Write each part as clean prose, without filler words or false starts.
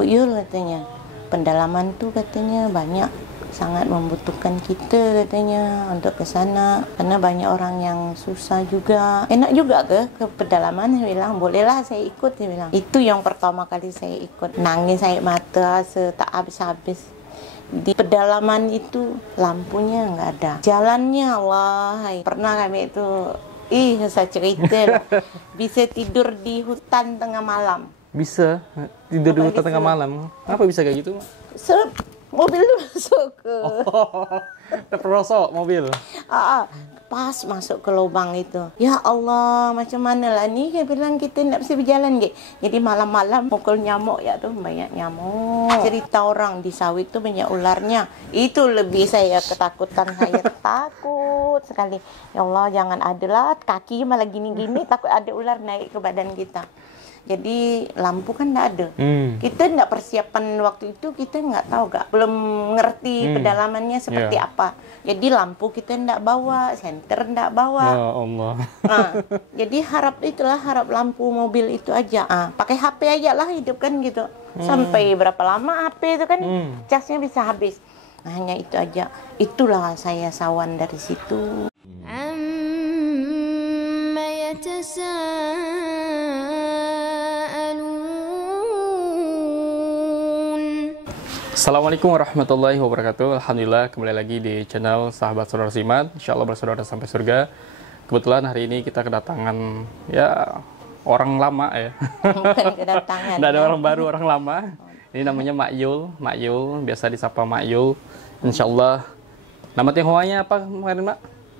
Bu Yul katanya, pendalaman tuh katanya banyak sangat membutuhkan kita katanya untuk ke sana karena banyak orang yang susah juga. Enak juga ke pedalaman? Saya bilang bolehlah saya ikut. Dia bilang itu yang pertama kali saya ikut, nangis air mata tak habis-habis. Di pedalaman itu lampunya nggak ada, jalannya Allah, pernah kami itu saya cerita lah. Bisa tidur di hutan tengah malam. Bisa tidur di hutan tengah malam? Apa bisa kayak gitu? Mobil lu masuk ke terperosok mobil. Pas masuk ke lubang itu. Ya Allah, macam mana lah ni? Saya bilang kita nak bisa berjalan ke. Jadi malam-malam pukul nyamuk ya tuh, banyak nyamuk. Cerita orang di sawit tuh banyak ularnya. Itu lebih saya ketakutan. Saya takut sekali. Ya Allah, jangan ada lah kaki malah gini-gini, takut ada ular naik ke badan kita. Jadi lampu kan enggak ada. Kita enggak persiapan waktu itu, kita enggak tahu belum ngerti pedalamannya seperti apa. Jadi lampu kita enggak bawa, senter enggak bawa. Ya Allah. Jadi harap lampu mobil itu aja. Pakai HP aja lah hidup kan gitu. Sampai berapa lama HP itu kan casnya bisa habis. Hanya itu aja. Itulah saya sawan dari situ. Assalamualaikum warahmatullahi wabarakatuh. Alhamdulillah kembali lagi di channel Sahabat Saudara Simat. Insyaallah bersaudara sampai surga. Kebetulan hari ini kita kedatangan orang lama ya. Bukan kedatangan. Nggak ada orang baru, orang lama. Ini namanya Mak Yul, biasa disapa Mak Yul. Insyaallah. Nama Tionghoanya apa kemarin, Mak?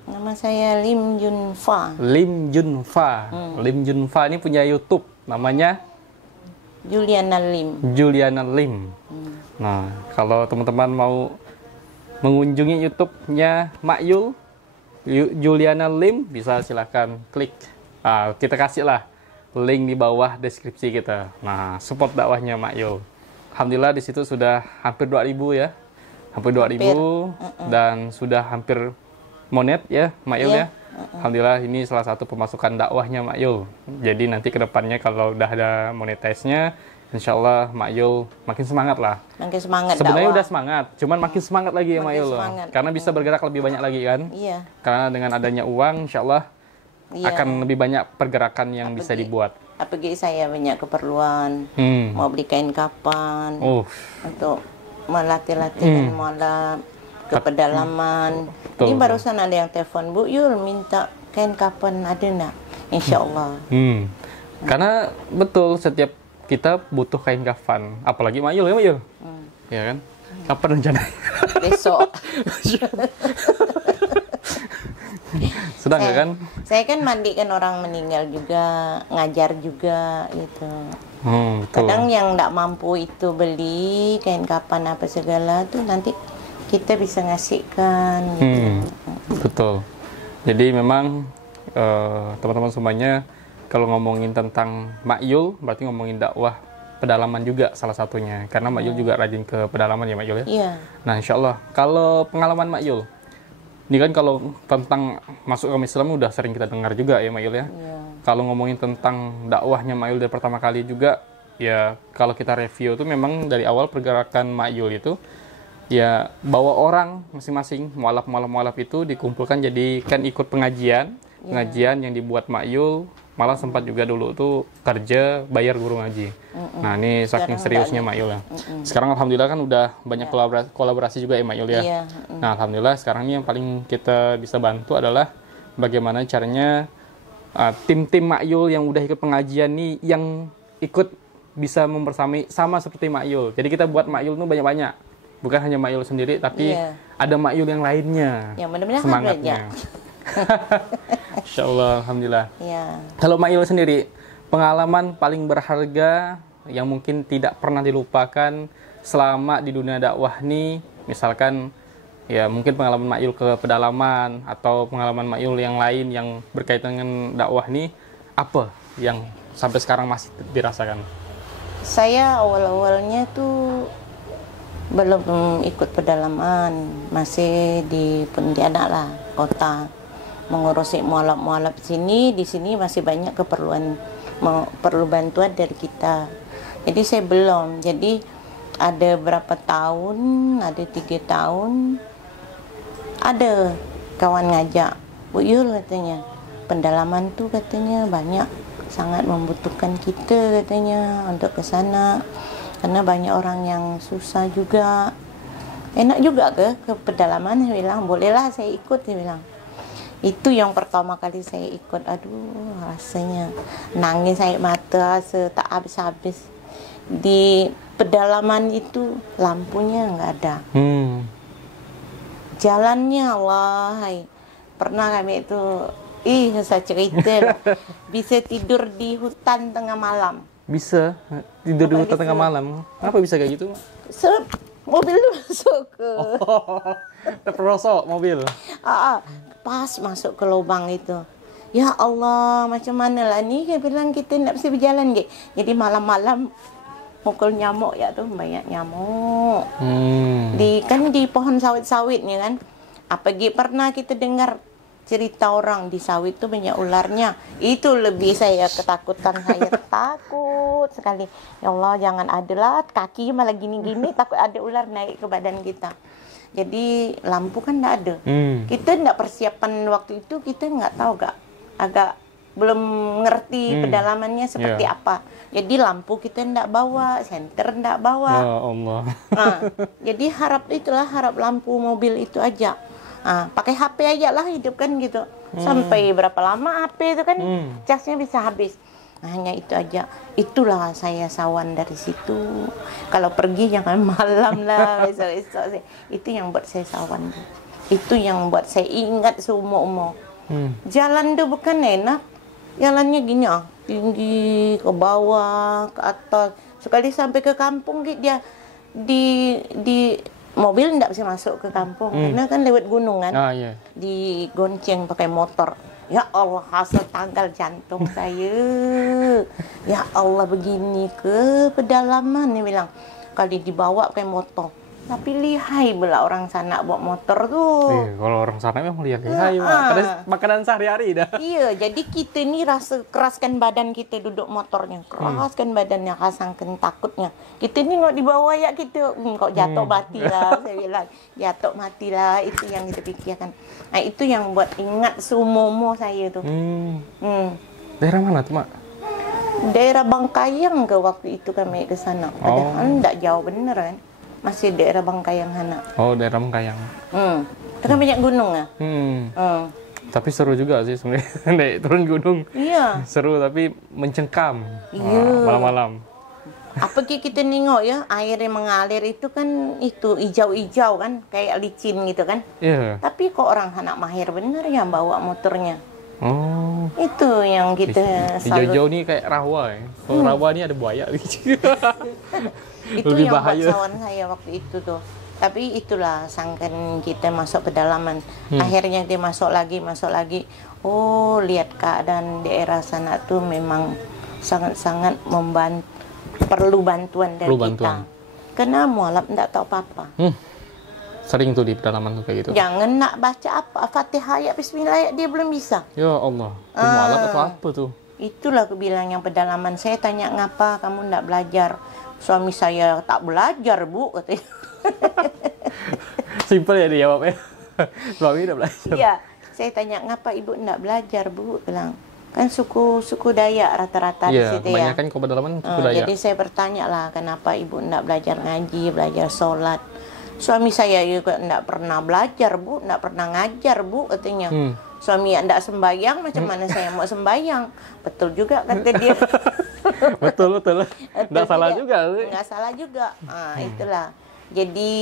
Nama saya Lim Junfa. Lim Junfa. Lim Junfa ini punya YouTube, namanya Juliana Lim. Nah, kalau teman-teman mau mengunjungi YouTube-nya Mak Yul, Juliana Lim, bisa silahkan klik. Kita kasih lah link di bawah deskripsi kita. Nah, support dakwahnya Mak Yul. Alhamdulillah di situ sudah hampir 2.000 ya. Hampir 2.000 dan sudah hampir monet ya Mak Yul ya. Alhamdulillah ini salah satu pemasukan dakwahnya Mak Yul. Jadi nanti kedepannya kalau udah ada monetize-nya, insya Allah Mak Yul makin semangat lah. Makin semangat. Sebenarnya dakwah. Udah semangat, cuman makin semangat lagi ya Mak Yul. Karena bisa bergerak lebih banyak lagi kan. Iya. Karena dengan adanya uang, insya Allah akan lebih banyak pergerakan yang bisa dibuat. Apalagi saya banyak keperluan, mau beli kain kapan, untuk melatih-latih dan mualaf ke pedalaman. Ini barusan ada yang telepon, Bu Yul minta kain kapan, ada enggak? Insya Allah. Karena betul setiap kita butuh kain kafan, apalagi Mak Yul ya Mak Yul, ya kan? Kapan rencananya? Besok. Sedang kan? Saya kan mandikan orang meninggal juga, ngajar juga gitu. Kadang yang tidak mampu itu beli kain kapan apa segala tuh nanti kita bisa ngasihkan. Gitu. Betul. Jadi memang teman-teman semuanya, kalau ngomongin tentang Mak Yul, berarti ngomongin dakwah pedalaman juga salah satunya. Karena Mak Yul juga rajin ke pedalaman ya Mak Yul ya? Iya. Nah insya Allah, kalau pengalaman Mak Yul, ini kan kalau tentang masuk ke Islam udah sering kita dengar juga ya Mak Yul ya? Iya. Kalau ngomongin tentang dakwahnya Mak Yul dari pertama kali juga, ya kalau kita review tuh memang dari awal pergerakan Mak Yul itu, ya bawa orang masing-masing, mualaf itu dikumpulkan jadi kan ikut pengajian yang dibuat Mak Yul. Malah sempat juga dulu tuh kerja bayar guru ngaji. Nah ini saking seriusnya Mak Yul ya. Sekarang alhamdulillah kan udah banyak kolaborasi juga ya Mak Yul ya. Nah alhamdulillah sekarang ini yang paling kita bisa bantu adalah bagaimana caranya tim-tim Mak Yul yang udah ikut pengajian nih, yang ikut bisa membersamai sama seperti Mak Yul. Jadi kita buat Mak Yul tuh banyak-banyak. Bukan hanya Mak Yul sendiri, tapi ada Mak Yul yang lainnya. Yang benar-benar semangatnya. Insya Allah, alhamdulillah. Ya. Kalau Mak Yul sendiri, pengalaman paling berharga yang mungkin tidak pernah dilupakan selama di dunia dakwah nih, misalkan ya mungkin pengalaman Mak Yul ke pedalaman atau pengalaman Mak Yul yang lain yang berkaitan dengan dakwah nih, apa yang sampai sekarang masih dirasakan? Saya awal-awalnya tuh belum ikut pedalaman, masih di Pontianak lah, kota, mengurusi mualaf-mualaf di sini masih banyak keperluan, perlu bantuan dari kita. Jadi saya belum. Jadi ada berapa tahun, ada 3 tahun, ada kawan ngajak, Bu Yul katanya, pendalaman tuh katanya banyak, sangat membutuhkan kita katanya untuk ke sana. Karena banyak orang yang susah juga. Enak juga ke pedalaman? Saya bilang, bolehlah saya ikut, saya bilang. Itu yang pertama kali saya ikut. Aduh, rasanya nangis air mata tak habis-habis. Di pedalaman itu lampunya nggak ada. Jalannya, Allah, pernah kami itu, saya cerita, bisa tidur di hutan tengah malam. Bisa tidur di hutan tengah malam? Kenapa bisa kayak gitu? Mobil itu masuk ke terperosok mobil. Pas masuk ke lubang itu. Ya Allah, macam mana lah ni? Saya bilang kita nak bisa berjalan ke. Jadi malam-malam mukul nyamuk ya tuh, banyak nyamuk. Di pohon sawit-sawitnya kan. Apalagi pernah kita dengar cerita orang di sawit tuh banyak ularnya. Itu lebih saya ketakutan, saya takut sekali. Ya Allah, jangan ada lah, kaki malah gini-gini, takut ada ular naik ke badan kita. Jadi lampu kan enggak ada. Kita enggak persiapan waktu itu, kita enggak tahu agak belum ngerti pedalamannya seperti apa. Jadi lampu kita enggak bawa, senter enggak bawa. Ya Allah. Jadi harap lampu mobil itu aja. Pakai HP aja lah hidup kan gitu. Sampai berapa lama HP itu kan casnya bisa habis. Hanya itu aja. Itulah saya sawan dari situ. Kalau pergi jangan malam lah, besok-besok. Itu yang buat saya sawan. Itu yang buat saya ingat seumur-umur. Jalan tuh bukan enak. Jalannya gini tinggi ke bawah, ke atas. Sekali sampai ke kampung dia di mobil enggak bisa masuk ke kampung karena kan lewat gunung kan. Digonceng pakai motor. Ya Allah, hasil tanggal jantung saya. Ya Allah, begini ke pedalaman dia bilang. Kali dibawa pakai motor. Tapi lihai pula orang sana bawa motor tuh. Kalau orang sana memang lihai, karena makanan sehari-hari dah. Iya, jadi kita ni rasa keraskan badan kita duduk motornya, keraskan badannya, kasangkan takutnya. Kita ni nggak dibawa ya kita, kok jatuh mati lah, saya bilang, jatuh mati lah, itu yang kita pikirkan. Nah itu yang buat ingat seumur saya tuh. Daerah mana tuh, Mak? Daerah Bangkayang ke waktu itu kami ke sana. Padahal enggak jauh bener kan. Masih daerah Bangkayang sana. Oh, daerah Bangkayang. Karena banyak gunung ya. Tapi seru juga sih sebenarnya naik turun gunung. Iya. Seru tapi mencengkam. Iya. Malam-malam. Apalagi kita nengok ya, air yang mengalir itu kan itu hijau-hijau kan, kayak licin gitu kan. Iya. Tapi kok orang anak mahir bener ya bawa motornya. Oh. Itu yang kita hijau-hijau nih kayak rawa ya. Kalau rawa nih ada buaya. Itu lebih yang bahaya. buat sawan saya waktu itu tuh. Tapi itulah sangkan kita masuk pedalaman. Akhirnya dia masuk lagi. Oh, lihat keadaan daerah sana tuh memang sangat-sangat perlu bantuan dari kita. Karena mualaf enggak tahu apa-apa. Sering tuh di pedalaman tuh kayak gitu. Jangan nak baca apa Fatihah ya Bismillah dia belum bisa. Ya Allah. Itu mualaf atau apa tuh? Itulah aku bilang yang pedalaman. Saya tanya ngapa kamu enggak belajar? Suami saya tak belajar, Bu, katanya. Simpel ya dijawabnya. Suami udah belajar. Iya, saya tanya ngapa Ibu enggak belajar, Bu? Bilang, kan suku Dayak rata-rata di situ ya. Iya, kebanyakan ke pedalaman suku Dayak. Jadi saya bertanya lah, kenapa Ibu enggak belajar ngaji, belajar sholat? Suami saya juga enggak pernah belajar, Bu, enggak pernah ngajar, Bu, katanya. Suami enggak sembahyang, macam mana saya mau sembahyang? Betul juga kata dia. betul. Enggak salah juga. Enggak salah juga. Itulah. Jadi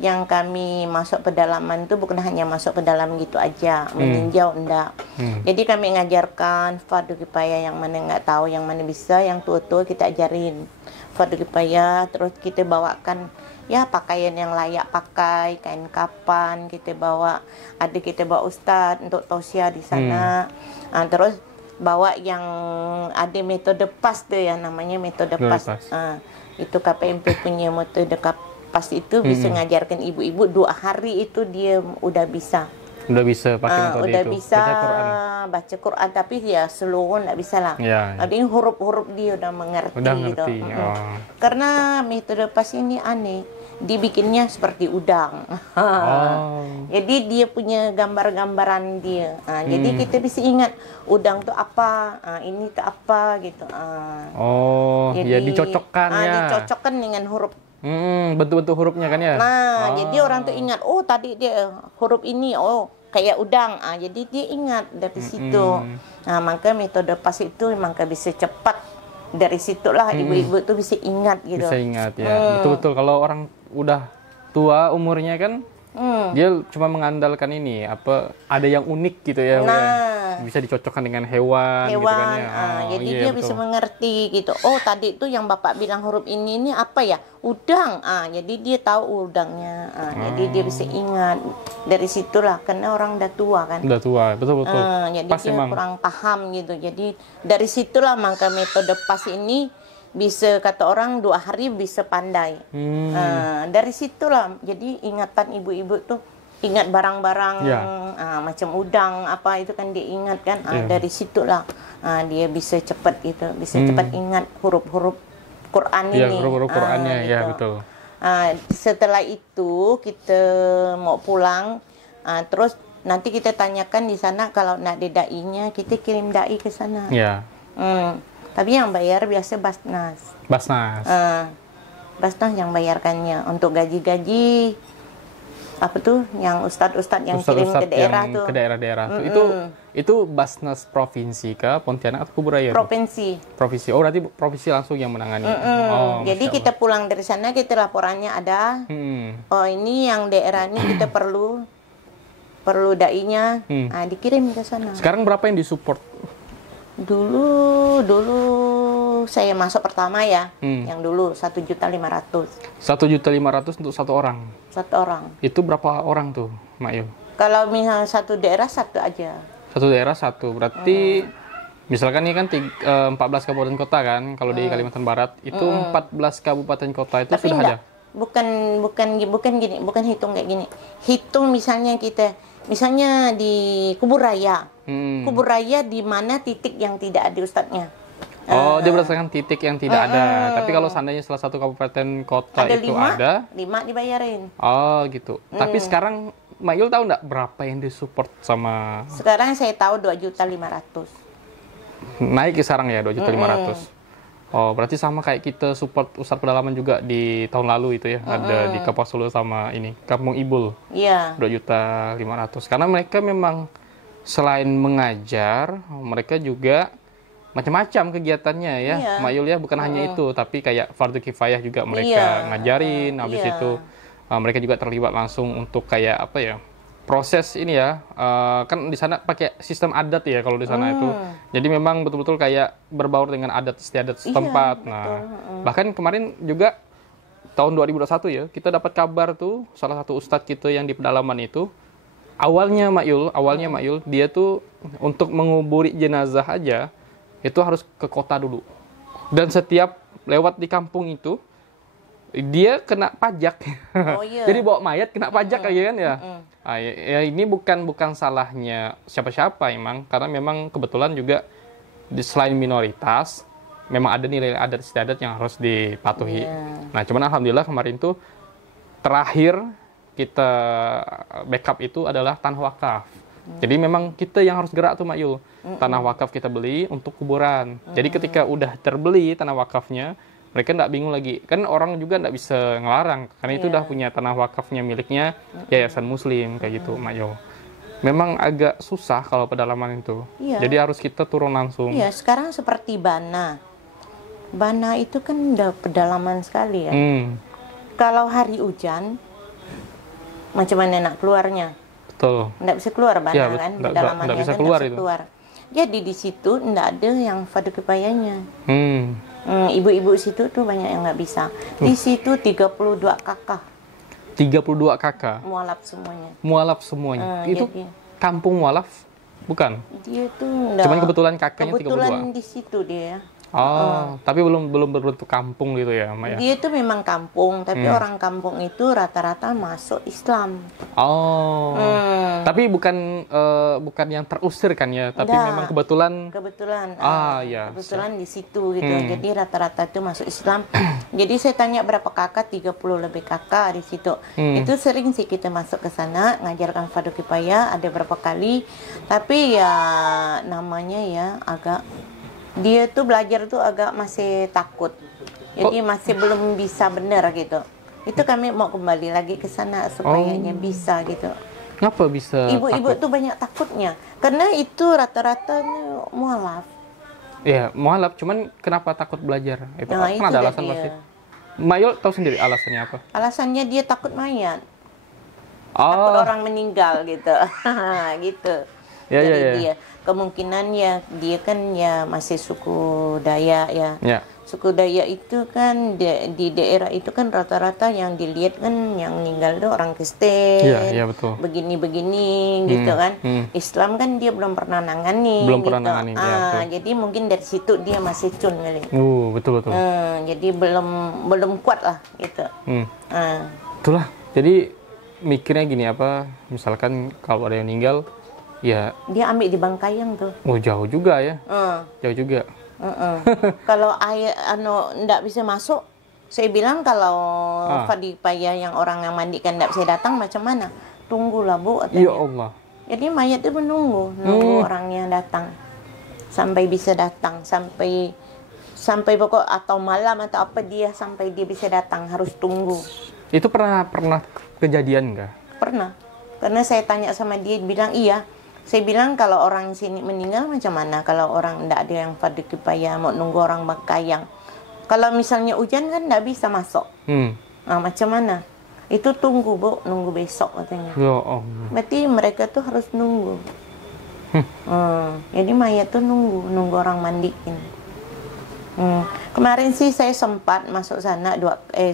yang kami masuk pedalaman itu bukan hanya masuk pedalaman gitu aja, meninjau enggak. Jadi kami ngajarkan fardu kifayah, yang mana enggak tahu, yang mana bisa, yang tua-tua kita ajarin fardu kifayah. Terus kita bawakan ya pakaian yang layak pakai, kain kapan kita bawa. Kita bawa ustadz untuk tausiah di sana. Terus bawa yang ada metode PAS tuh ya, namanya metode PAS. Itu KPMP punya metode PAS itu bisa ngajarkan ibu-ibu 2 hari itu dia udah bisa. Udah bisa pakai metode udah itu. bisa Baca Quran. baca Quran, tapi ya seluruh nggak bisa lah. Ya, Ada yang huruf-huruf dia udah mengerti, udah gitu. ngerti. Oh. Karena metode PAS ini aneh, dibikinnya seperti udang. Oh. Jadi dia punya gambar-gambaran dia. Jadi kita bisa ingat udang tuh apa, ini tuh apa gitu. Oh, ya dicocokkan ya. Dicocokkan dengan huruf. Bentuk-bentuk hurufnya kan ya. Nah, jadi orang tuh ingat, oh tadi dia huruf ini, oh kayak udang. Jadi dia ingat dari situ. Nah, maka metode PAS itu maka bisa cepat. Dari situlah ibu-ibu tuh bisa ingat gitu. Bisa ingat ya. Betul-betul kalau orang udah tua umurnya kan, dia cuma mengandalkan ini ada yang unik gitu ya. Nah, ya. Bisa dicocokkan dengan hewan gitu kan ya. Jadi iya, dia betul. bisa mengerti gitu. Oh, tadi itu yang Bapak bilang huruf ini apa ya? Udang. Jadi dia tahu udangnya. Jadi dia bisa ingat. Dari situlah, karena orang udah tua kan. Udah tua, betul-betul. Jadi PAS dia emang. kurang paham gitu. Jadi dari situlah maka metode PAS ini bisa, kata orang 2 hari bisa pandai. Dari situlah, jadi ingatan ibu-ibu tuh ingat barang-barang macam udang apa itu kan dia ingat kan. Dari situlah dia bisa cepat gitu, bisa cepat ingat huruf-huruf Quran ini. Huruf-huruf Qurannya gitu. ya betul. Setelah itu kita mau pulang, terus nanti kita tanyakan di sana, kalau nak ada dai-nya kita kirim dai ke sana. Ya. Tapi yang bayar biasa Basnas. Basnas. Basnas yang bayarkannya untuk gaji-gaji apa tuh yang ustadz-ustadz yang kirim ke daerah yang tuh. Ke daerah-daerah tuh. Itu Basnas provinsi kah, Pontianak atau Kuburaya? Provinsi. Provinsi. Oh, berarti provinsi langsung yang menangani. Jadi kita pulang dari sana, kita laporannya ada. Oh, ini yang daerah ini kita perlu dai-nya. Dikirim ke sana. Sekarang berapa yang disupport? Dulu saya masuk pertama ya, yang dulu 1.500.000. 1.500.000 untuk satu orang. Satu orang. Itu berapa orang tuh, Mak Yul? Kalau misalnya satu daerah satu aja. Satu daerah satu, berarti misalkan ini kan 14 kabupaten kota kan, kalau di Kalimantan Barat itu 14 kabupaten kota itu. Tapi sudah enggak, ada. bukan gini, bukan hitung kayak gini. Hitung misalnya di Kubur Raya. Kubur Raya di mana titik yang tidak ada ustadznya. Dia berdasarkan titik yang tidak ada. Tapi kalau seandainya salah satu kabupaten kota ada itu 5 ada, dibayarin. Oh gitu. Tapi sekarang Mak Yul tahu nggak berapa yang disupport sama? Sekarang saya tahu 2.500.000. Naik sekarang ya 2.500.000. Oh, berarti sama kayak kita support Ustadz Pedalaman juga di tahun lalu itu ya. Ada di Kapasulu sama ini, Kampung Ibul. Iya. 2.500.000. Karena mereka memang selain mengajar, mereka juga macam-macam kegiatannya ya. Iya. Mak Yul ya, bukan hanya itu, tapi kayak fardu kifayah juga mereka ngajarin. Habis itu mereka juga terlibat langsung untuk kayak apa ya? Proses ini ya, kan di sana pakai sistem adat ya kalau di sana itu. Jadi memang betul-betul kayak berbaur dengan adat istiadat setempat. Nah, bahkan kemarin juga tahun 2021 ya, kita dapat kabar tuh salah satu ustadz kita yang di pedalaman itu awalnya Mak Yul, dia tuh untuk menguburi jenazah aja itu harus ke kota dulu. Dan setiap lewat di kampung itu dia kena pajak. Jadi bawa mayat kena pajak aja kan ya. Ya ini bukan salahnya siapa-siapa emang, karena memang kebetulan juga selain minoritas memang ada nilai adat istiadat yang harus dipatuhi. Nah, cuman alhamdulillah kemarin tuh terakhir kita backup itu adalah tanah wakaf. Jadi memang kita yang harus gerak tuh Mak Yul. Tanah wakaf kita beli untuk kuburan. Jadi ketika udah terbeli tanah wakafnya, mereka nggak bingung lagi. Kan orang juga nggak bisa ngelarang. Karena itu udah punya tanah wakafnya miliknya Yayasan Muslim, kayak gitu, Mak Yul. Memang agak susah kalau pedalaman itu. Jadi harus kita turun langsung. Iya, sekarang seperti Bana. Bana itu kan udah pedalaman sekali ya. Kalau hari hujan, macam mana nak keluarnya? Betul. Nggak bisa keluar Bana kan, pedalamannya nggak bisa kan keluar nggak bisa keluar. Jadi di situ nggak ada yang fardu kifayahnya. Ibu-ibu situ tuh banyak yang nggak bisa. Di situ 32 kakak. 32 kakak. Mualaf semuanya. Itu jadi, kampung mualaf, bukan? Dia tuh enggak. Cuman kebetulan kakaknya 32. Kebetulan di situ dia. Oh, tapi belum berbentuk kampung gitu ya, Mak ya? Dia itu memang kampung, tapi orang kampung itu rata-rata masuk Islam. Oh, tapi bukan yang terusir kan ya, tapi Enggak. memang kebetulan. Kebetulan, Ya. kebetulan di situ gitu. Jadi rata-rata itu masuk Islam. Jadi saya tanya berapa kakak, 30 lebih kakak di situ. Itu sering sih kita masuk ke sana, ngajarkan fardu kifayah, ada berapa kali. Tapi ya namanya ya agak, dia tuh belajar tuh agak masih takut. Jadi masih belum bisa benar gitu. Itu kami mau kembali lagi ke sana supayanya bisa gitu. Kenapa bisa Ibu-ibu takut? tuh banyak takutnya. Karena itu rata-rata mualaf. Iya, mualaf, cuman kenapa takut belajar? Itu Nah, kan itu ada dah alasan dia. pasti. Mayul tahu sendiri alasannya apa? Alasannya dia takut mayat. Takut Oh, orang meninggal gitu. Gitu. Ya, Jadi ya, ya. dia kemungkinan ya dia kan ya masih suku Dayak ya. ya. Suku Dayak itu kan di daerah itu kan rata-rata yang dilihat kan yang meninggal itu orang Kristen. Iya, betul. Begini-begini gitu kan. Islam kan dia belum pernah nangani. Belum gitu. pernah nangani, ya, betul. Jadi mungkin dari situ dia masih cun kali. Betul. Jadi belum kuat lah gitu. Itulah. Jadi mikirnya gini apa? Misalkan kalau ada yang meninggal, ya, Dia ambil di Bangkayang tuh. jauh juga ya. Jauh juga. Kalau air ndak bisa masuk, saya bilang kalau fardu kifayah yang orang yang mandikan ndak bisa datang macam mana? Tunggulah Bu katanya. Ya Allah. Jadi mayat itu nunggu orangnya datang sampai bisa datang, sampai pokok atau malam atau apa dia sampai dia bisa datang harus tunggu. Itu pernah kejadian nggak? Pernah. Karena saya tanya sama dia bilang iya. Saya bilang kalau orang sini meninggal macam mana? Kalau orang ndak ada yang fardu kifayah mau nunggu orang Bangkayang. Kalau misalnya hujan kan ndak bisa masuk. Nah, macam mana? Itu tunggu Bu, nunggu besok katanya. Ya Allah. Berarti mereka tuh harus nunggu. Jadi mayat tuh nunggu orang mandiin. Kemarin sih saya sempat masuk sana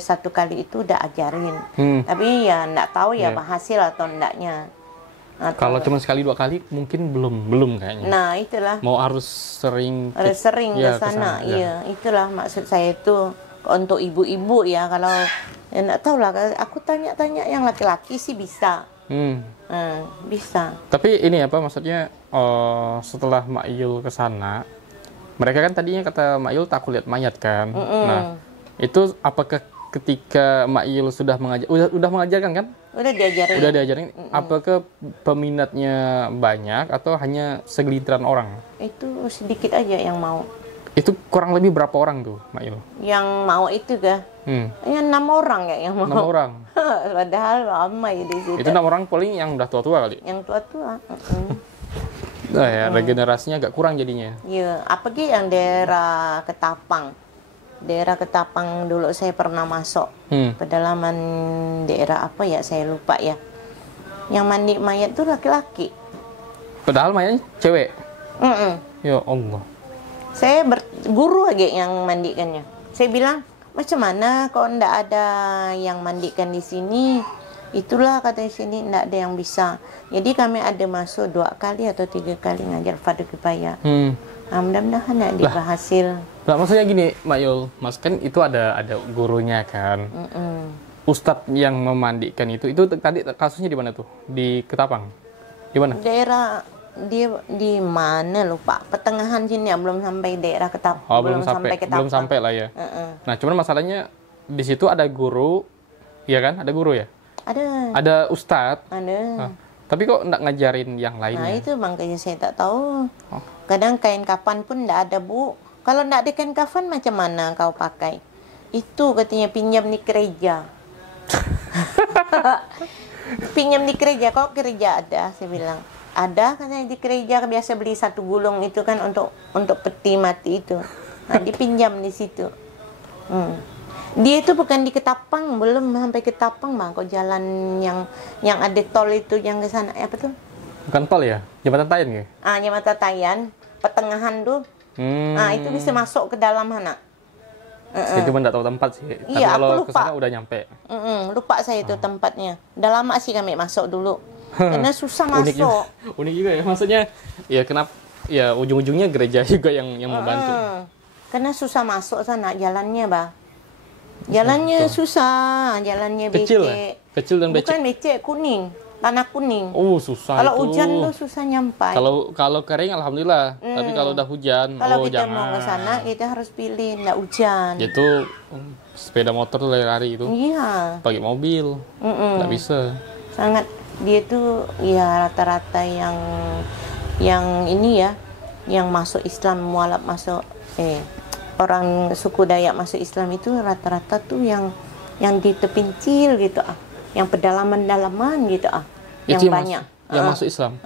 satu kali itu udah ajarin. Tapi ya ndak tahu ya berhasil atau ndaknya. Kalau cuma sekali 2 kali mungkin belum kayaknya. Nah, itulah. Mau harus sering Harus sering ke sana. Iya, itulah maksud saya itu untuk ibu-ibu ya kalau ya ndak tahu lah, aku tanya-tanya yang laki-laki sih bisa. Bisa. Tapi ini apa maksudnya setelah Mak Yul ke sana, mereka kan tadinya kata Mak Yul takut lihat mayat kan. Nah, itu apakah ketika Mak Yul sudah udah mengajarkan kan? Udah diajarin. Udah diajarin. Apakah peminatnya banyak atau hanya segelintiran orang? Itu sedikit aja yang mau. Itu kurang lebih berapa orang tuh, Mak Yul? Yang mau itu kah? Ya 6 orang ya yang mau. 6 orang. Padahal ramai di situ. Itu 6 orang paling yang udah tua-tua kali. Yang tua-tua. Nah ya, regenerasinya agak kurang jadinya. Iya, apalagi yang daerah Ketapang. Daerah Ketapang dulu saya pernah masuk. Pedalaman daerah apa ya, saya lupa ya. Yang mandi mayat tuh laki-laki. Padahal mayatnya cewek. Ya Allah. Saya guru aja yang mandikannya. Saya bilang, macam mana kalau ndak ada yang mandikan di sini? Itulah kata di sini ndak ada yang bisa. Jadi kami ada masuk 2 kali atau 3 kali ngajar fardu kifayah. Nah, mudah-mudahan ya dia berhasil. Nah, maksudnya gini, Mak Yul, Mas kan itu ada gurunya kan. Ustadz yang memandikan itu tadi kasusnya di mana tuh? Di Ketapang. Di mana? Daerah di mana lupa. Pertengahan sini ya, belum sampai daerah Ketapang. Oh, belum sampai Ketapang. belum sampai lah ya. Nah, cuman masalahnya di situ ada guru, ya kan? Ada guru ya? Ada. Ada ustadz. Ada. Nah, tapi kok nggak ngajarin yang Nah, lainnya? itu makanya saya tak tahu. Kadang kain kafan pun ndak ada, Bu. Kalau ndak ada kain kafan macam mana kau pakai? Itu katanya pinjam di gereja. Pinjam di gereja, kok gereja ada? Saya bilang. Ada katanya di gereja, biasa beli 1 gulung itu kan untuk peti mati itu. Nah, dipinjam di situ. Dia itu bukan di Ketapang, belum sampai Ketapang, Bang. Kok jalan yang ada tol itu yang ke sana, apa tuh? Bukan tol ya? Jembatan Tayan ya? Jembatan Tayan, pertengahan tuh. Itu bisa masuk ke dalam sana. Saya cuma nggak tahu tempat sih. Tapi Iya, kalau aku ke sana lupa. udah nyampe. Lupa saya itu tempatnya. Udah lama sih kami masuk dulu. Karena susah masuk. Unik juga ya, maksudnya ya kenapa ya ujung-ujungnya gereja juga yang membantu. Karena susah masuk sana jalannya, Bah. Jalannya susah, jalannya Kecil becek. ya? Kecil dan becek. Bukan becek, kuning. Tanah kuning. Oh, susah Kalau itu. hujan tuh susah nyampai. Kalau kering alhamdulillah. Tapi kalau udah hujan, Kalau oh kita jangan. mau ke sana, kita harus pilih nggak hujan. Itu sepeda motor tuh lari itu. Iya. Pakai mobil. Nggak bisa. Sangat dia tuh ya rata-rata yang ini ya, yang masuk Islam mualaf masuk orang suku Dayak masuk Islam itu rata-rata tuh yang di terpencil gitu yang pedalaman-dalaman gitu Itu yang banyak yang masuk Islam.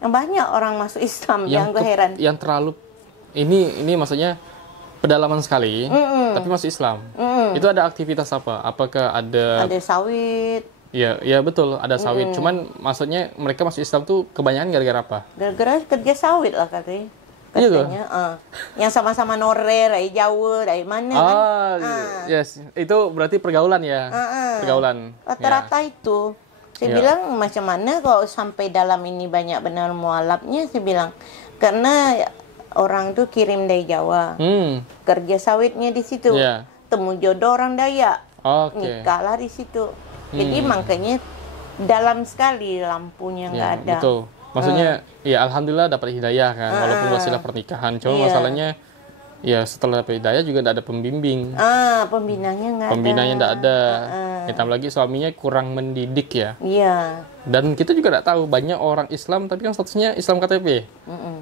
Yang banyak orang masuk Islam yang gue heran. Yang terlalu ini maksudnya pedalaman sekali, tapi masuk Islam. Itu ada aktivitas apa? Apakah ada sawit? Ya betul, ada sawit. Cuman maksudnya mereka masuk Islam tuh kebanyakan gara-gara apa? Gara-gara kerja sawit lah katanya. Iya tuh. Yang sama-sama Nore, dari Jawa, dari mana kan? Yes. Itu berarti pergaulan ya? Pergaulan. Rata-rata itu. Saya bilang macam mana kalau sampai dalam ini banyak benar mualafnya, saya bilang. Karena orang tuh kirim dari Jawa. Kerja sawitnya di situ. Temu jodoh orang Dayak. Nikahlah di situ. Jadi makanya dalam sekali lampunya nggak ada. Betul. Maksudnya ya alhamdulillah dapat hidayah kan, walaupun wasilah pernikahan. Cuma masalahnya ya setelah dapat hidayah juga tidak ada pembimbing. Pembinanya nggak ada. Pembinanya tidak ada. Ditambah lagi suaminya kurang mendidik ya. Iya. Dan kita juga tidak tahu banyak orang Islam tapi kan statusnya Islam KTP.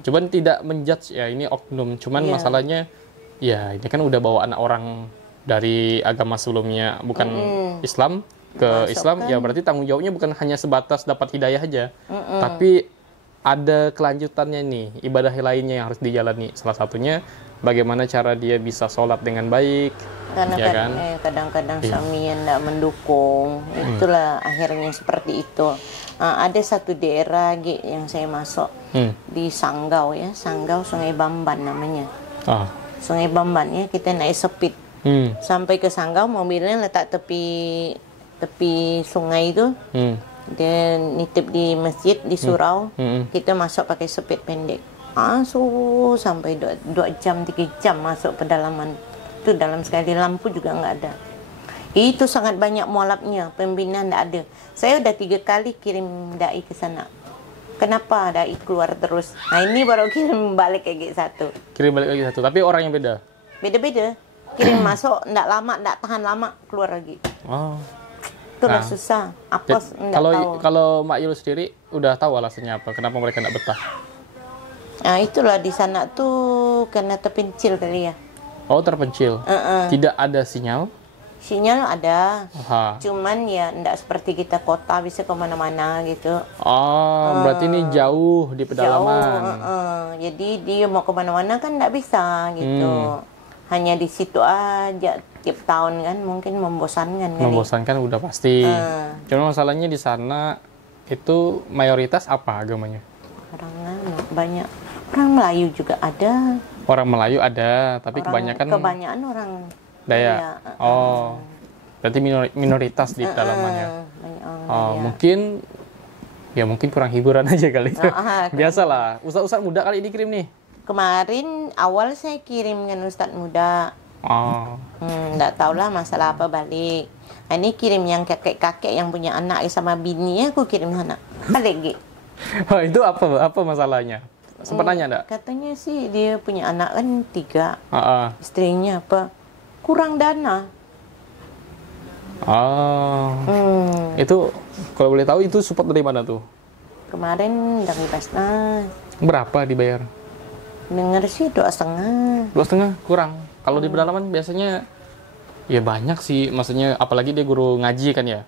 Cuman tidak menjudge ya ini oknum. Cuman masalahnya ya ini kan udah bawa anak orang dari agama sebelumnya bukan Islam ke Islam kan? Ya berarti tanggung jawabnya bukan hanya sebatas dapat hidayah aja, tapi ada kelanjutannya nih, ibadah lainnya yang harus dijalani. Salah satunya bagaimana cara dia bisa sholat dengan baik. Karena ya kan? Kadang-kadang suami yang tidak mendukung, itulah akhirnya seperti itu. Ada satu daerah yang saya masuk di Sanggau ya, Sanggau Sungai Bamban namanya. Sungai Bamban ya, kita naik sepit sampai ke Sanggau, mobilnya letak tepi sungai itu. Dia nitip di masjid di surau. Kita masuk pakai sepit pendek. Sampai 2 jam 3 jam masuk pedalaman. Itu dalam sekali, lampu juga nggak ada. Itu sangat banyak mualafnya, pembinaan nggak ada. Saya udah 3 kali kirim dai ke sana. Kenapa dai keluar terus? Nah ini baru kirim balik kayak satu. Kirim balik lagi satu, tapi orang yang beda. Beda-beda. Kirim masuk nggak lama, nggak tahan lama, keluar lagi. Itulah susah. Kalau Mak Yul sendiri udah tahu alasannya apa? Kenapa mereka nggak betah? Nah itulah di sana tuh karena terpencil kali ya. Oh terpencil. Tidak ada sinyal? Sinyal ada. Cuman ya nggak seperti kita kota bisa kemana-mana gitu. Berarti ini jauh di pedalaman. Jadi dia mau kemana-mana kan nggak bisa gitu. Hanya di situ aja. Tiap tahun kan mungkin membosankan. Membosankan udah pasti. Cuma masalahnya di sana itu mayoritas apa agamanya? Banyak. Orang Melayu juga ada. Orang Melayu ada, tapi kebanyakan orang Dayak. Berarti minoritas di pedalamannya. Mungkin kurang hiburan aja kali itu. Biasalah. Ustadz muda kali dikirim nih. Kemarin awal saya kirimkan Ustadz muda. Nggak tahu lah masalah apa balik. Ini kirim yang kakek-kakek yang punya anak sama bini, aku kirim anak balik gitu. Itu apa masalahnya? Sempat nanya enggak? Katanya sih dia punya anak kan 3. Istrinya apa? Kurang dana. Itu kalau boleh tahu itu support dari mana tuh? Kemarin dari Basnas. Berapa dibayar? Dengar sih 2,5. 2,5 kurang. Kalau di pedalaman biasanya ya banyak sih, maksudnya apalagi dia guru ngaji kan ya.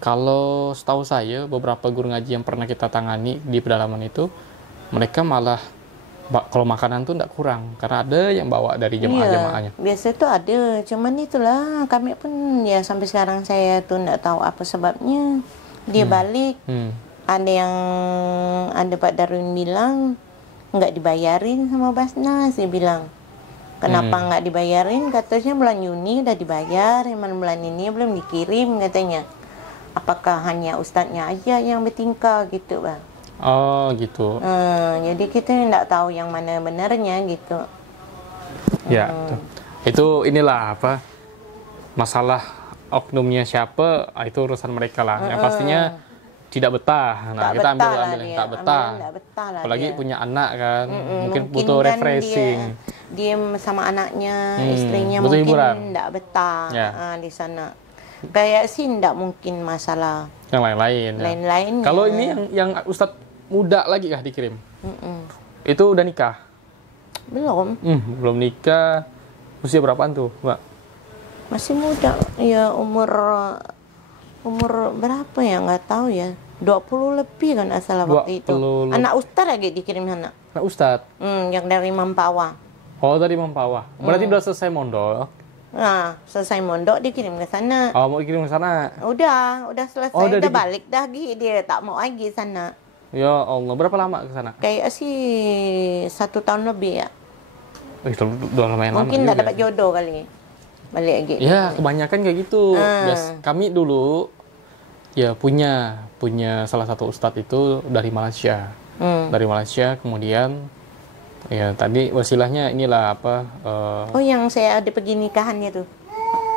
Kalau setahu saya beberapa guru ngaji yang pernah kita tangani di pedalaman itu, mereka malah kalau makanan tuh enggak kurang karena ada yang bawa dari jemaah-jemaahnya. Biasa itu ada, cuman itulah kami pun ya sampai sekarang saya tuh enggak tahu apa sebabnya dia balik. Ada Pak Darwin bilang nggak dibayarin sama Basnas, dia bilang. Kenapa nggak dibayarin? Katanya bulan Juni udah dibayar, emang bulan ini belum dikirim katanya. Apakah hanya ustadznya aja yang bertingkah gitu, Bang? Oh, gitu. Jadi kita nggak tahu yang mana benarnya gitu. Ya, betul. Itu inilah apa masalah oknumnya siapa, itu urusan mereka lah. Yang pastinya tidak betah. Nah, Tak kita betah lah ambil yang dia. tak betah. Ambil tak betah lah Apalagi dia. punya anak kan, mungkin butuh kan refreshing. Dia sama anaknya, istrinya butuh mungkin hiburan. tidak betah Ya. di sana. Kayak sih tidak mungkin masalah Yang lain-lain. Ya. lain-lainnya. Kalau ini yang Ustadz muda lagi kah dikirim? Itu udah nikah? Belum, Belum nikah. Usia berapaan tuh, Mbak? masih muda. Ya umur berapa ya, nggak tahu ya. 20 lebih kan asal waktu itu. 20 Anak ustaz lagi dikirim anak. Nah, Ustadz. Yang dari Mampawa. Oh, tadi Mempawah. Berarti udah selesai mondok. Nah, selesai mondok dikirim ke sana. Oh, mau dikirim ke sana. Udah selesai, Oh, udah udah balik dah dia tak mau lagi sana. Ya Allah, berapa lama ke sana? Kayak sih 1 tahun lebih ya. Itu udah lumayan lama Mungkin juga. nggak dapat jodoh kali. Balik lagi. Ya, kebanyakan kayak gitu. Kami dulu ya punya salah satu ustadz itu dari Malaysia. Dari Malaysia, kemudian ya tadi wasilahnya inilah apa Oh, yang saya ada pergi nikahannya tuh.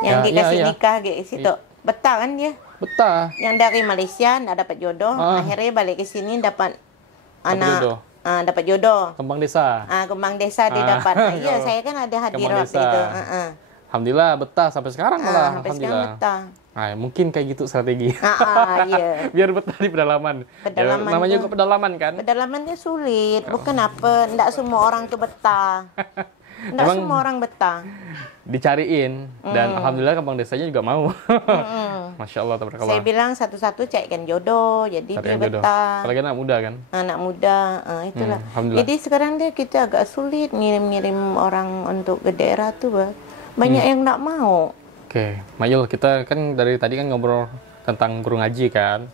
Yang Ya, dikasih ya. nikah gitu situ. Betah kan dia? betah. Yang dari Malaysia nggak dapat jodoh, akhirnya balik ke sini dapat anak, jodoh. Dapat jodoh. Kembang desa. Kembang desa dia dapat. Iya, saya kan ada hadir Kembang waktu desa. itu. Alhamdulillah betah sampai sekarang malah. Sampai sekarang Alhamdulillah. betah. Nah, mungkin kayak gitu strategi. Iya. Biar betah di pedalaman. Pedalaman Ya, namanya tuh- juga pedalaman kan. Pedalamannya sulit, bukan apa, enggak semua orang tuh betah. Enggak Emang- semua orang betah. Dicariin dan alhamdulillah kembang desanya juga mau. Masya Allah, Saya tabarakallah. bilang satu-satu carikan jodoh, jadi dia Carikan jodoh. betah. Apalagi anak muda kan. Anak muda, itulah. Alhamdulillah. Jadi sekarang dia kita agak sulit ngirim-ngirim orang untuk ke daerah tuh, Bah. Banyak yang enggak mau. Oke, Mayul, kita kan dari tadi kan ngobrol tentang guru ngaji kan.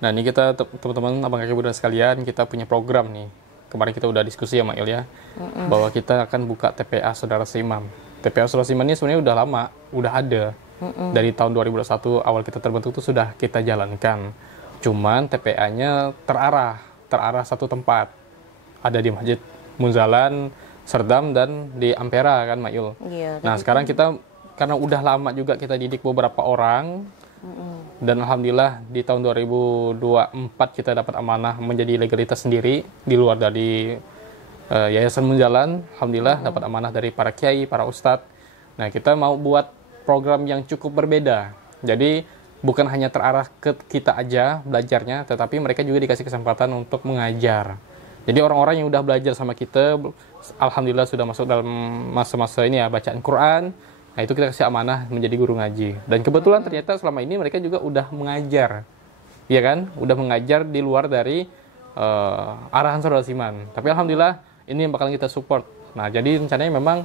Nah, ini kita teman-teman abang kakek Buddha sekalian, kita punya program nih. Kemarin kita udah diskusi ya Mayul ya, bahwa kita akan buka TPA Saudara Seimam. TPA Saudara Seimam ini sebenarnya udah lama, udah ada. Dari tahun 2021 awal kita terbentuk itu sudah kita jalankan. Cuman TPA-nya terarah satu tempat. Ada di Masjid Munzalan, Serdam, dan di Ampera kan Mayul. Iya. Nah, sekarang kita karena udah lama juga kita didik beberapa orang, dan alhamdulillah di tahun 2024 kita dapat amanah menjadi legalitas sendiri di luar dari Yayasan Munzalan. Alhamdulillah dapat amanah dari para kiai, para ustadz. Nah, kita mau buat program yang cukup berbeda. Jadi bukan hanya terarah ke kita aja belajarnya, tetapi mereka juga dikasih kesempatan untuk mengajar. Jadi orang-orang yang udah belajar sama kita, alhamdulillah sudah masuk dalam masa-masa ini ya, bacaan Quran. Nah, itu kita kasih amanah menjadi guru ngaji. Dan kebetulan ternyata selama ini mereka juga udah mengajar. Iya kan? Udah mengajar di luar dari arahan Saudara Siman. Tapi alhamdulillah ini yang bakal kita support. Nah, jadi rencananya memang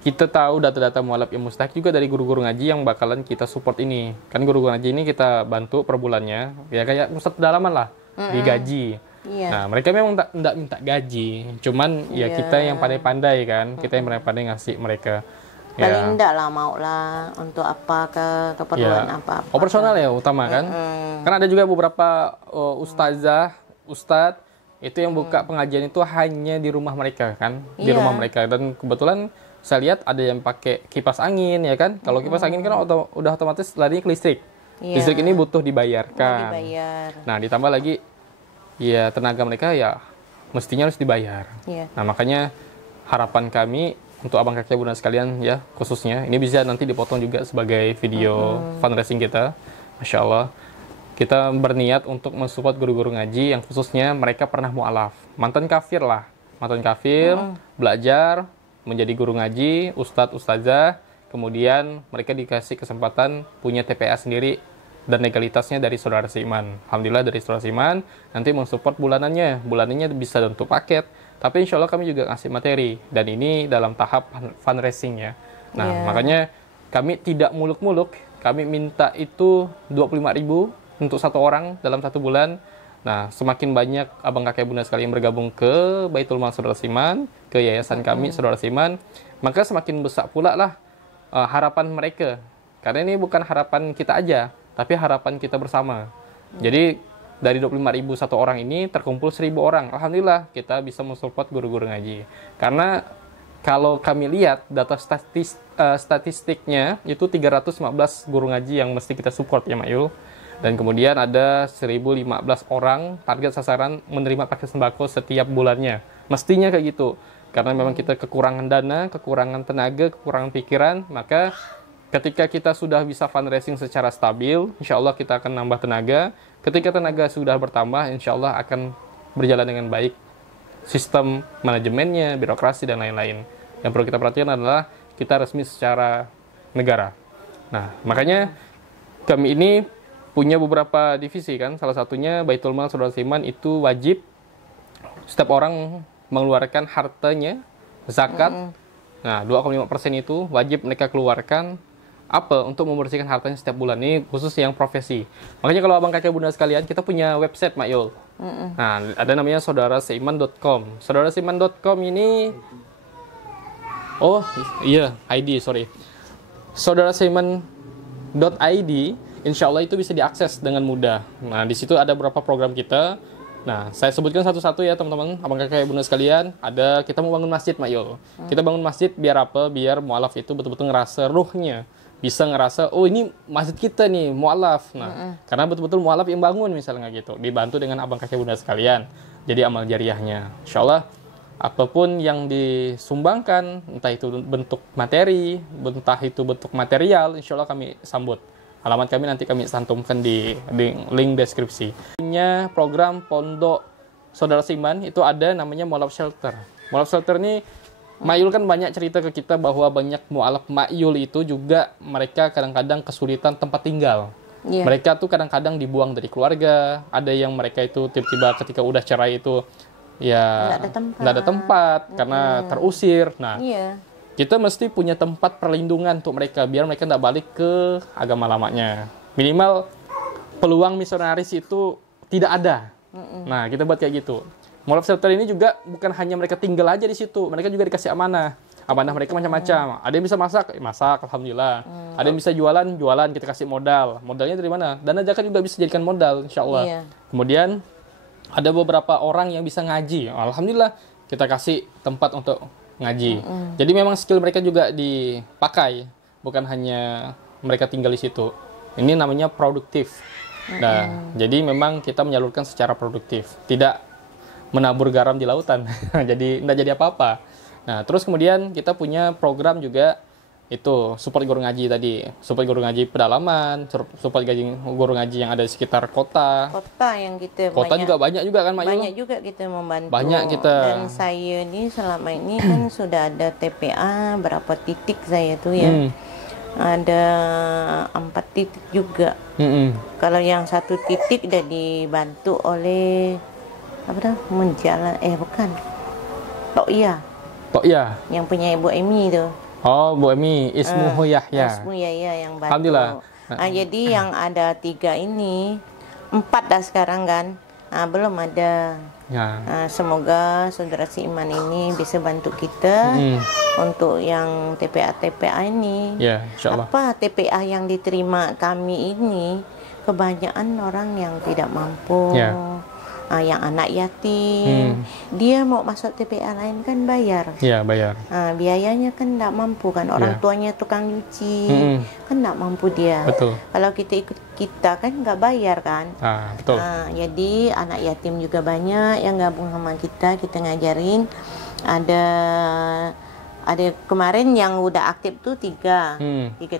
kita tahu data-data mualaf yang mustahik juga dari guru-guru ngaji yang bakalan kita support ini. Kan guru-guru ngaji ini kita bantu per bulannya. Ya kayak ustadz pedalaman lah, digaji. Iya. Nah, mereka memang enggak minta gaji. Cuman ya kita yang pandai-pandai kan. Kita yang pandai-pandai ngasih mereka. Paling enggak lah mau lah untuk apa keperluan apa. Operasional ya utama kan. Kan ada juga beberapa ustadz itu yang buka pengajian itu hanya di rumah mereka kan, di Iya. rumah mereka. Dan kebetulan saya lihat ada yang pakai kipas angin ya kan. Kalau kipas angin kan udah otomatis larinya ke listrik. Iya. Listrik ini butuh Mau dibayarkan. dibayar. Nah, ditambah lagi ya tenaga mereka ya mestinya harus dibayar. Iya. Nah, makanya harapan kami untuk abang kakek bunda sekalian ya khususnya, ini bisa nanti dipotong juga sebagai video fundraising kita. Masya Allah. Kita berniat untuk mensupport guru-guru ngaji yang khususnya mereka pernah mu'alaf. Mantan kafir lah. Mantan kafir, belajar, menjadi guru ngaji, ustadz, ustazah. Kemudian mereka dikasih kesempatan punya TPA sendiri dan legalitasnya dari Saudara Seiman. Alhamdulillah dari Saudara Seiman nanti mensupport bulanannya. Bulanannya bisa untuk paket. Tapi insya Allah kami juga ngasih materi. Dan ini dalam tahap fundraising ya. Nah, makanya kami tidak muluk-muluk. Kami minta itu 25.000 untuk satu orang dalam 1 bulan. Nah, semakin banyak abang kakek bunda sekalian bergabung ke Baitul Mal Saudara Siman, ke yayasan kami Saudara Siman, maka semakin besar pula lah harapan mereka. Karena ini bukan harapan kita aja, tapi harapan kita bersama. Jadi dari 25.000 satu orang ini terkumpul 1.000 orang. Alhamdulillah kita bisa mensupport guru-guru ngaji. Karena kalau kami lihat data statistiknya itu 315 guru ngaji yang mesti kita support ya Mak Yul. Dan kemudian ada 1015 orang target sasaran menerima paket sembako setiap bulannya. Mestinya kayak gitu. Karena memang kita kekurangan dana, kekurangan tenaga, kekurangan pikiran, maka ketika kita sudah bisa fundraising secara stabil, insya Allah kita akan nambah tenaga. Ketika tenaga sudah bertambah, insya Allah akan berjalan dengan baik. Sistem manajemennya, birokrasi, dan lain-lain. Yang perlu kita perhatikan adalah kita resmi secara negara. Nah, makanya kami ini punya beberapa divisi kan. Salah satunya Baitul Mal Saudara Seiman itu wajib setiap orang mengeluarkan hartanya, zakat. Nah, 2,5% itu wajib mereka keluarkan apa untuk membersihkan hartanya setiap bulan. Ini khusus yang profesi. Makanya kalau abang kakek bunda sekalian, kita punya website Mak Yul. Nah, ada namanya saudaraseiman.com. Saudaraseiman.com ini ID, sorry. Saudaraseiman.id, insya Allah itu bisa diakses dengan mudah. Nah, di situ ada beberapa program kita. Nah, saya sebutkan satu-satu ya teman-teman, abang kakak bunda sekalian. Ada, kita mau bangun masjid Mak Yul. Kita bangun masjid biar apa? Biar mualaf itu betul-betul ngerasa ruhnya. Bisa ngerasa, oh ini masjid kita nih, mualaf. Nah, karena betul-betul mualaf yang bangun misalnya gitu. Dibantu dengan abang kakak bunda sekalian. Jadi amal jariahnya. Insya Allah, apapun yang disumbangkan, entah itu bentuk materi, entah itu bentuk material, insya Allah kami sambut. Alamat kami nanti kami cantumkan di link deskripsi. Punya program Pondok Saudara Seiman itu ada namanya Mualaf Shelter. Mualaf Shelter ini Mak Yul kan banyak cerita ke kita bahwa banyak mualaf Mak Yul itu juga mereka kadang-kadang kesulitan tempat tinggal. Yeah. Mereka tuh kadang-kadang dibuang dari keluarga. Ada yang mereka itu tiba-tiba ketika udah cerai itu ya nggak ada tempat karena terusir. Nah. Yeah. Kita mesti punya tempat perlindungan untuk mereka, biar mereka tidak balik ke agama lamanya. Minimal peluang misionaris itu tidak ada. Nah, kita buat kayak gitu. Mualaf Shelter ini juga bukan hanya mereka tinggal aja di situ, mereka juga dikasih amanah. Amanah mereka macam-macam. Ada yang bisa masak, masak, alhamdulillah. Ada yang bisa jualan, kita kasih modal. Modalnya dari mana? Dana zakat juga bisa dijadikan modal, insya Allah. Iya. Kemudian ada beberapa orang yang bisa ngaji, alhamdulillah kita kasih tempat untuk ngaji. Jadi memang skill mereka juga dipakai, bukan hanya mereka tinggal di situ. Ini namanya produktif. Nah, jadi memang kita menyalurkan secara produktif, tidak menabur garam di lautan. Jadi tidak jadi apa-apa. Nah, terus kemudian kita punya program juga itu support guru ngaji tadi, support guru ngaji pedalaman, support guru ngaji yang ada di sekitar kota. Kota yang kita kota banyak, juga banyak juga kan Mak Yul? Banyak juga kita membantu. Banyak kita. Dan saya ini selama ini kan sudah ada TPA berapa titik saya tuh ya. Ada 4 titik juga. Kalau yang 1 titik udah dibantu oleh Tokya. Yang punya Ibu Emi itu. Oh, Bu Emi, Ismuhu Yahya. Ismu Yahya yang bantu. Alhamdulillah. Jadi yang ada 3 ini, 4 dah sekarang kan. Belum ada. Ya. Semoga Saudara Seiman ini bisa bantu kita untuk yang TPA ini. Ya, insyaallah. Apa TPA yang diterima kami ini kebanyakan orang yang tidak mampu. Ya. Yang anak yatim, dia mau masuk TPA lain kan bayar. Iya, bayar. Biayanya kan tidak mampu kan, orang tuanya tukang nyuci, kan tidak mampu dia. Betul. Kalau kita ikut kita kan nggak bayar kan. Betul. Jadi anak yatim juga banyak yang gabung sama kita ngajarin. Ada kemarin yang udah aktif tuh 3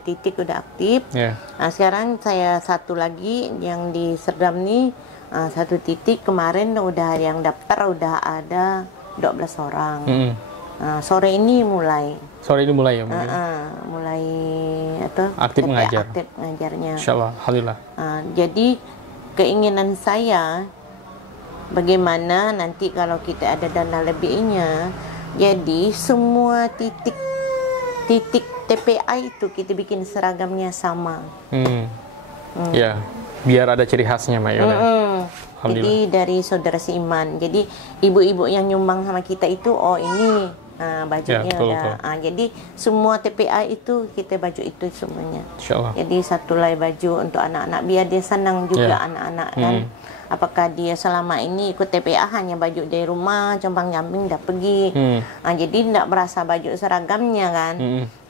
titik udah aktif. Yeah. Sekarang saya 1 lagi yang di Serdam nih. 1 titik kemarin udah yang daftar udah ada 12 orang. Sore ini mulai. Sore ini mulai ya? Mulai aktif mengajar. Aktif ngajarnya. Insyaallah, alhamdulillah. Jadi keinginan saya bagaimana nanti kalau kita ada dana lebihnya, jadi semua titik TPA itu kita bikin seragamnya sama. Ya. Biar ada ciri khasnya Mak Yul. Jadi dari Saudara Seiman. Jadi ibu-ibu yang nyumbang sama kita itu, oh ini bajunya Ya, betul, udah. betul. Jadi semua TPA itu kita baju itu semuanya. Insyaallah. Jadi satu helai baju untuk anak-anak biar dia senang juga Ya. anak-anak kan. Apakah dia selama ini ikut TPA hanya baju dari rumah, compang-camping dah pergi. Jadi tidak merasa baju seragamnya kan.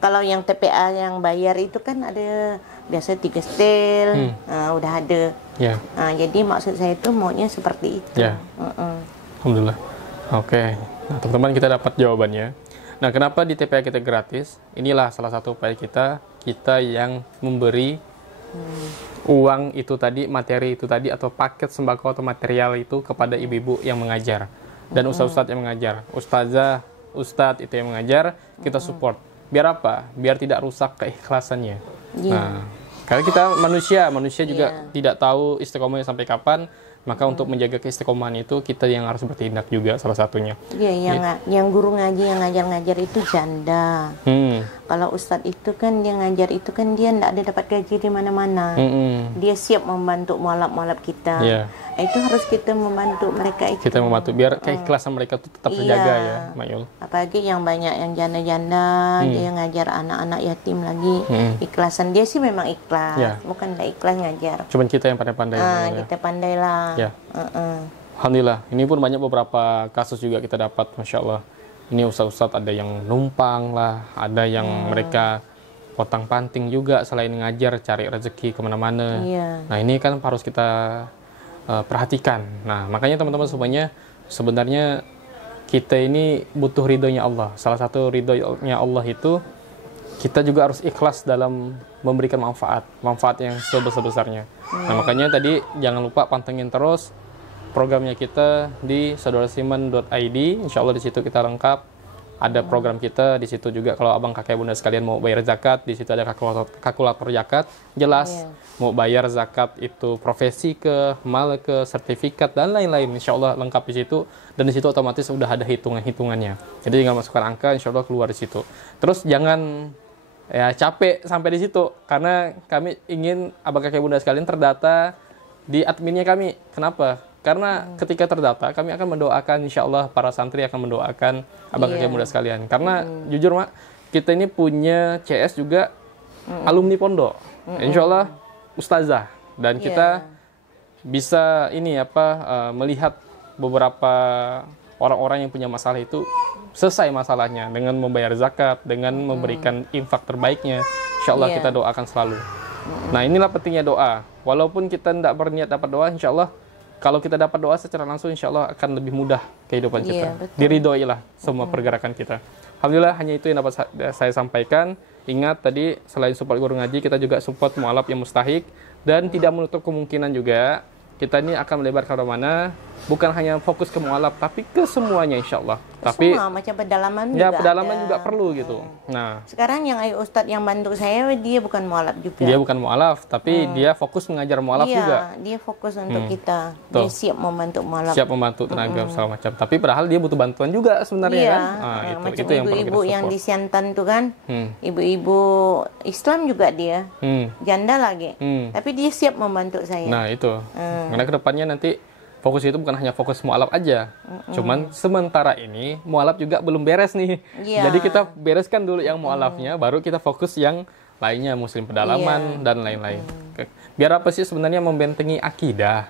Kalau yang TPA yang bayar itu kan ada biasa 3 setel, udah ada. Ya. Jadi maksud saya itu maunya seperti itu. Ya. Alhamdulillah. Oke. Nah, teman-teman, kita dapat jawabannya. Nah, kenapa di TPA kita gratis? Inilah salah satu upaya kita yang memberi uang itu tadi, materi itu tadi, atau paket sembako atau material itu kepada ibu-ibu yang mengajar dan ustadz-ustadz yang mengajar, ustazah, ustadz itu yang mengajar, kita support. Biar apa? Biar tidak rusak keikhlasannya. Nah, karena kita manusia juga tidak tahu istiqomahnya sampai kapan. Maka untuk menjaga keistiqomahan itu kita yang harus bertindak juga salah satunya. Iya, yang guru ngaji yang ngajar-ngajar itu janda. Kalau ustadz itu kan dia ngajar itu kan dia tidak ada dapat gaji di mana-mana. Dia siap membantu mualaf-mualaf kita. Itu harus kita membantu mereka itu. Kita membantu biar keikhlasan mereka itu tetap terjaga ya, Mayul. Apalagi yang banyak yang janda-janda, dia ngajar anak-anak yatim lagi. Ikhlasan dia sih memang ikhlas, bukan tidak ikhlas ngajar. Cuman kita yang pandai-pandai. Kita pandailah. Ya. Alhamdulillah. Ini pun banyak beberapa kasus juga kita dapat, masya Allah. Ini ustadz-ustadz ada yang numpang lah, ada yang mereka potang panting juga selain ngajar, cari rezeki kemana-mana. Nah, ini kan harus kita perhatikan. Nah, makanya teman-teman semuanya, sebenarnya kita ini butuh ridhonya Allah. Salah satu ridhonya Allah itu kita juga harus ikhlas dalam memberikan manfaat yang sebesar-besarnya. Nah, makanya tadi jangan lupa pantengin terus programnya kita di saudarasiman.id. Insya Allah di situ kita lengkap. Ada program kita di situ juga. Kalau abang kakek bunda sekalian mau bayar zakat, di situ ada kalkulator zakat. Jelas mau bayar zakat itu profesi ke, mal ke, sertifikat dan lain-lain. Insya Allah lengkap di situ. Dan di situ otomatis udah ada hitungannya. Jadi tinggal masukkan angka, insya Allah keluar di situ. Terus jangan capek sampai di situ, karena kami ingin abang kakek bunda sekalian terdata di adminnya kami. Kenapa? Karena ketika terdata, kami akan mendoakan, insya Allah para santri akan mendoakan abang kakek bunda sekalian. Karena jujur Mak, kita ini punya CS juga alumni pondok, insya Allah ustazah, dan kita bisa melihat beberapa orang-orang yang punya masalah itu selesai masalahnya dengan membayar zakat, dengan memberikan infak terbaiknya. Insya Allah kita doakan selalu. Nah, inilah pentingnya doa. Walaupun kita tidak berniat dapat doa, insya Allah kalau kita dapat doa secara langsung, insya Allah akan lebih mudah kehidupan kita. Diridhoilah semua pergerakan kita. Alhamdulillah, hanya itu yang dapat saya sampaikan. Ingat tadi, selain support guru ngaji, kita juga support mualaf yang mustahik. Dan tidak menutup kemungkinan juga, kita ini akan melebar ke mana, bukan hanya fokus ke mualaf, tapi ke semuanya insya Allah. Tapi semua macam pedalaman juga pedalaman ada. juga perlu gitu. Nah, sekarang yang ustadz yang bantu saya, dia bukan mualaf juga. Dia bukan mualaf, tapi dia fokus mengajar mualaf juga. Dia fokus untuk kita. Dia siap membantu mualaf. Siap membantu tenaga segala macam. Tapi padahal dia butuh bantuan juga sebenarnya kan. Nah, macam itu yang perlu kita ibu-ibu yang di support. Siantan tuh kan. Ibu-ibu Islam juga dia. Janda lagi. Tapi dia siap membantu saya. Nah, itu. Karena kedepannya nanti fokus itu bukan hanya fokus mualaf aja. Cuman sementara ini mualaf juga belum beres nih. Jadi kita bereskan dulu yang mualafnya, baru kita fokus yang lainnya, muslim pedalaman dan lain-lain. Biar apa sih sebenarnya membentengi akidah.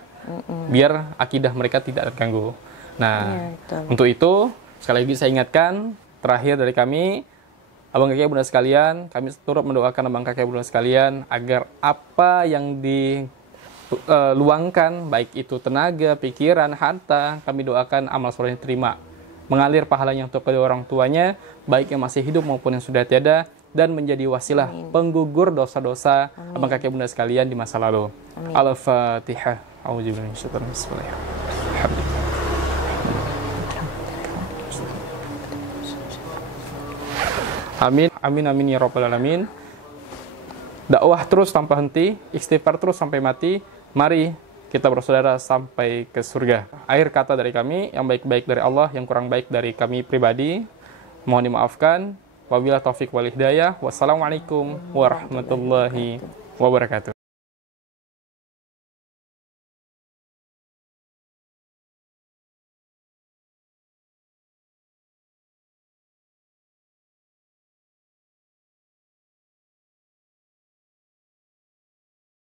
Biar akidah mereka tidak terganggu. Nah, untuk itu sekali lagi saya ingatkan, terakhir dari kami, abang kakek bunda sekalian, kami turut mendoakan abang kakek bunda sekalian agar apa yang luangkan, baik itu tenaga, pikiran, harta, kami doakan amal solehnya terima, mengalir pahalanya untuk kedua orang tuanya, baik yang masih hidup maupun yang sudah tiada, dan menjadi wasilah penggugur dosa-dosa abang kakek bunda sekalian di masa lalu. Al-Fatihah. A'udzubillahi minasyaitonir rajim. Amin, amin, amin ya rabbal alamin. Dakwah terus tanpa henti, istighfar terus sampai mati. Mari kita bersaudara sampai ke surga. Akhir kata dari kami, yang baik-baik dari Allah, yang kurang baik dari kami pribadi, mohon dimaafkan. Wabillahi taufik wal hidayah. Wassalamualaikum warahmatullahi wabarakatuh.